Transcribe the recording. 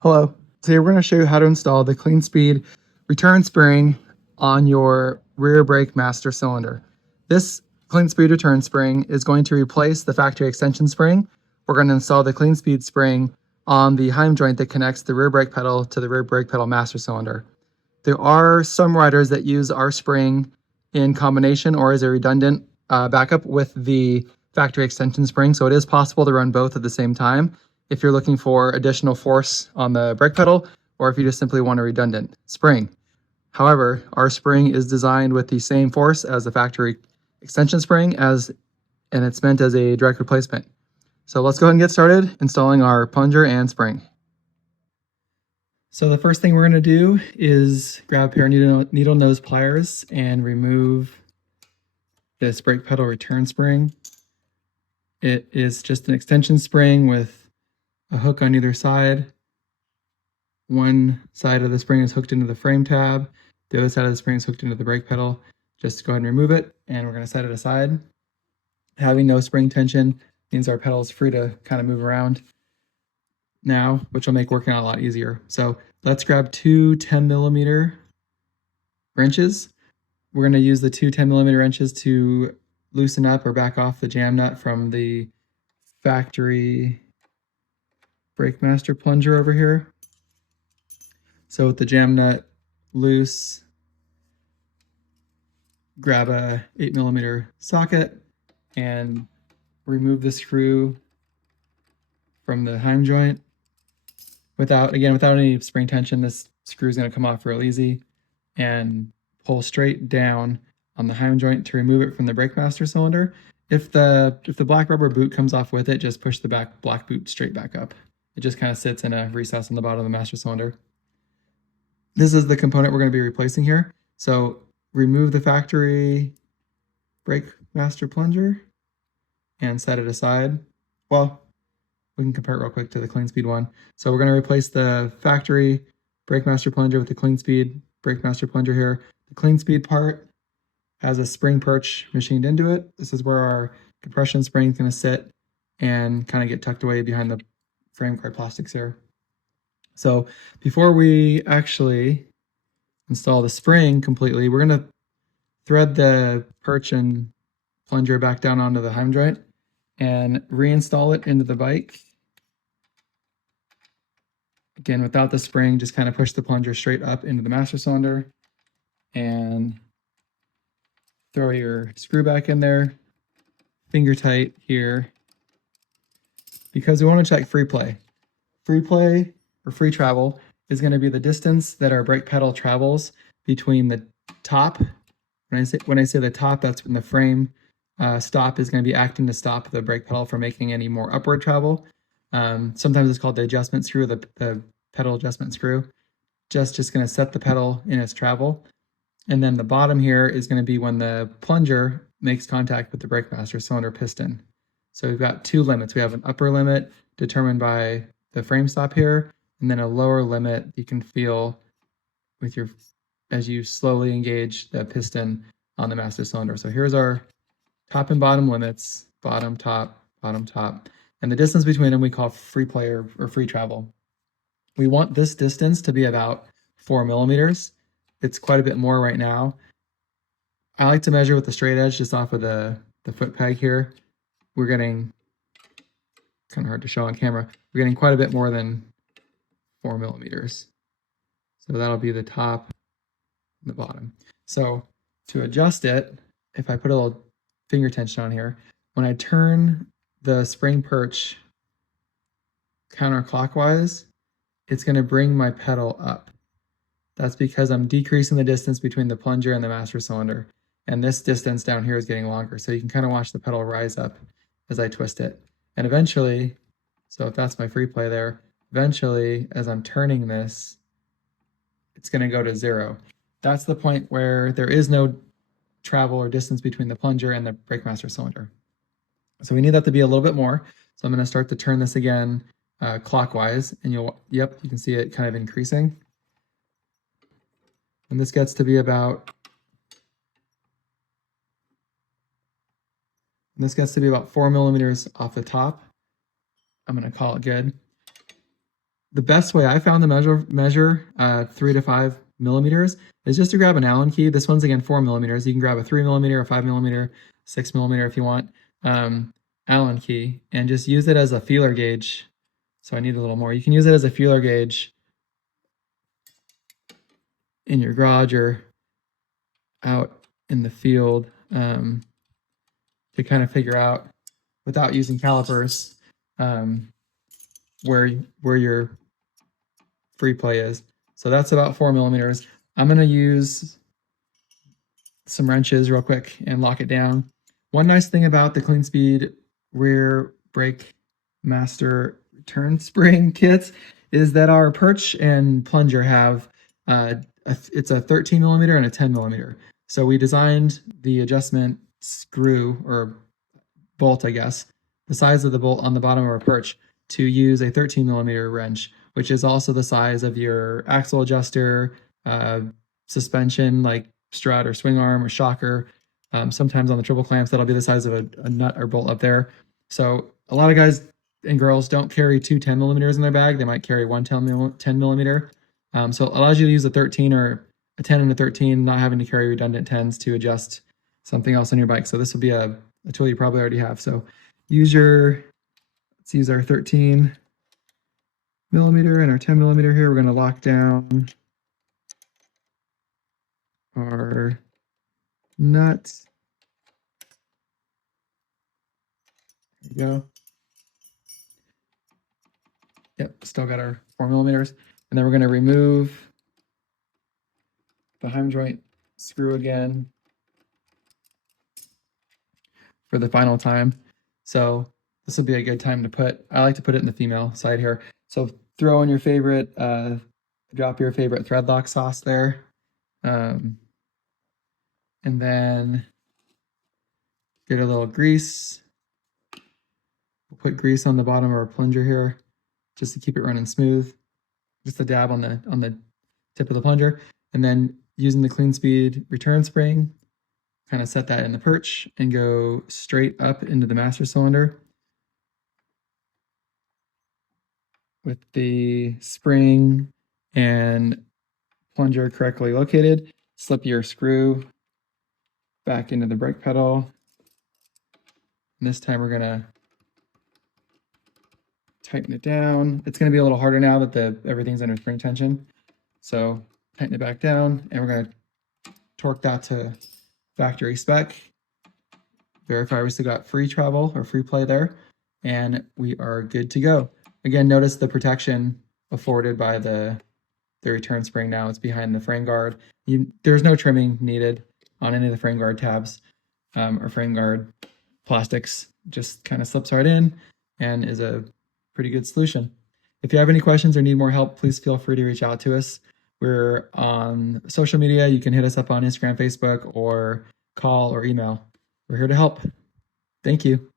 Hello. Today we're going to show you how to install the Clean Speed return spring on your rear brake master cylinder. This Clean Speed return spring is going to replace the factory extension spring. We're going to install the Clean Speed spring on the heim joint that connects the rear brake pedal to the rear brake pedal master cylinder. There are some riders that use our spring in combination or as a redundant backup with the factory extension spring, so it is possible to run both at the same time if you're looking for additional force on the brake pedal or if you just simply want a redundant spring. However, our spring is designed with the same force as the factory extension spring and it's meant as a direct replacement. So let's go ahead and get started installing our plunger and spring. So the first thing we're going to do is grab a pair of needle nose pliers and remove this brake pedal return spring. It is just an extension spring with a hook on either side. One side of the spring is hooked into the frame tab. The other side of the spring is hooked into the brake pedal. Just go ahead and remove it, and we're going to set it aside. Having no spring tension means our pedal is free to kind of move around now, which will make working a lot easier. So let's grab two 10mm wrenches. We're going to use the two 10mm wrenches to loosen up or back off the jam nut from the factory brake master plunger over here. So with the jam nut loose, grab a 8mm socket and remove the screw from the heim joint. Without any spring tension, this screw is going to come off real easy, and pull straight down on the heim joint to remove it from the brake master cylinder. If the black rubber boot comes off with it, just push the black boot straight back up. It just kind of sits in a recess on the bottom of the master cylinder. This is the component we're going to be replacing here. So remove the factory brake master plunger and set it aside. Well, we can compare it real quick to the Clean Speed one. So we're going to replace the factory brake master plunger with the Clean Speed brake master plunger here. The Clean Speed part has a spring perch machined into it. This is where our compression spring is going to sit and kind of get tucked away behind the frame guard plastics here. So before we actually install the spring completely, we're going to thread the perch and plunger back down onto the heim joint and reinstall it into the bike. Again, without the spring, just kind of push the plunger straight up into the master cylinder and throw your screw back in there, finger tight here, because we want to check free play. Free play or free travel is going to be the distance that our brake pedal travels between the top. When I say the top, that's when the frame stop is going to be acting to stop the brake pedal from making any more upward travel. Sometimes it's called the adjustment screw, the pedal adjustment screw. Just going to set the pedal in its travel. And then the bottom here is going to be when the plunger makes contact with the brake master cylinder piston. So we've got two limits. We have an upper limit determined by the frame stop here, and then a lower limit you can feel with as you slowly engage the piston on the master cylinder. So here's our top and bottom limits, bottom, top, and the distance between them we call free play or free travel. We want this distance to be about 4mm. It's quite a bit more right now. I like to measure with the straight edge just off of the foot peg here. We're getting, kind of hard to show on camera, we're getting quite a bit more than 4mm. So that'll be the top and the bottom. So to adjust it, if I put a little finger tension on here, when I turn the spring perch counterclockwise, it's going to bring my pedal up. That's because I'm decreasing the distance between the plunger and the master cylinder. And this distance down here is getting longer. So you can kind of watch the pedal rise up as I twist it. And eventually, so if that's my free play there, eventually as I'm turning this, it's going to go to 0. That's the point where there is no travel or distance between the plunger and the brake master cylinder. So we need that to be a little bit more. So I'm going to start to turn this again clockwise, and you can see it kind of increasing. And this gets to be about 4mm off the top. I'm going to call it good. the best way I found to measure 3 to 5 millimeters is just to grab an Allen key. This one's again 4 millimeters. You can grab a 3 millimeter, a 5 millimeter, 6 millimeter if you want. Allen key, and just use it as a feeler gauge. So I need a little more. You can use it as a feeler gauge in your garage or out in the field to kind of figure out, without using calipers, where your free play is. So that's about 4 millimeters. I'm going to use some wrenches real quick and lock it down. One nice thing about the Clean Speed rear brake master turn spring kits is that our perch and plunger have it's a 13 millimeter and a 10 millimeter. So we designed the adjustment screw or bolt, I guess, the size of the bolt on the bottom of our perch to use a 13 millimeter wrench, which is also the size of your axle adjuster, suspension like strut or swing arm or shocker. Sometimes on the triple clamps, that'll be the size of a nut or bolt up there. So a lot of guys and girls don't carry two 10 millimeters in their bag. They might carry one 10 millimeter. So it allows you to use a 13 or a 10 and a 13, not having to carry redundant 10s to adjust something else on your bike. So this will be a tool you probably already have. So let's use our 13 millimeter and our 10 millimeter here. We're going to lock down our nuts. There we go. Yep, still got our 4 millimeters. And then we're going to remove the heim joint screw again for the final time. So this will be a good time to put, I like to put it in the female side here. So throw in your favorite, drop your favorite thread lock sauce there. And then get a little grease. We'll put grease on the bottom of our plunger here just to keep it running smooth. Just a dab on the tip of the plunger. And then using the Clean Speed return spring, kind of set that in the perch and go straight up into the master cylinder. With the spring and plunger correctly located, slip your screw back into the brake pedal. And this time we're gonna tighten it down. It's gonna be a little harder now that everything's under spring tension. So tighten it back down, and we're gonna torque that to factory spec. Verify we still got free travel or free play there, and we are good to go. Again, notice the protection afforded by the return spring now. It's behind the frame guard. There's no trimming needed on any of the frame guard tabs or frame guard plastics. Just kind of slips right in and is a pretty good solution. If you have any questions or need more help, please feel free to reach out to us. We're on social media. You can hit us up on Instagram, Facebook, or call or email. We're here to help. Thank you.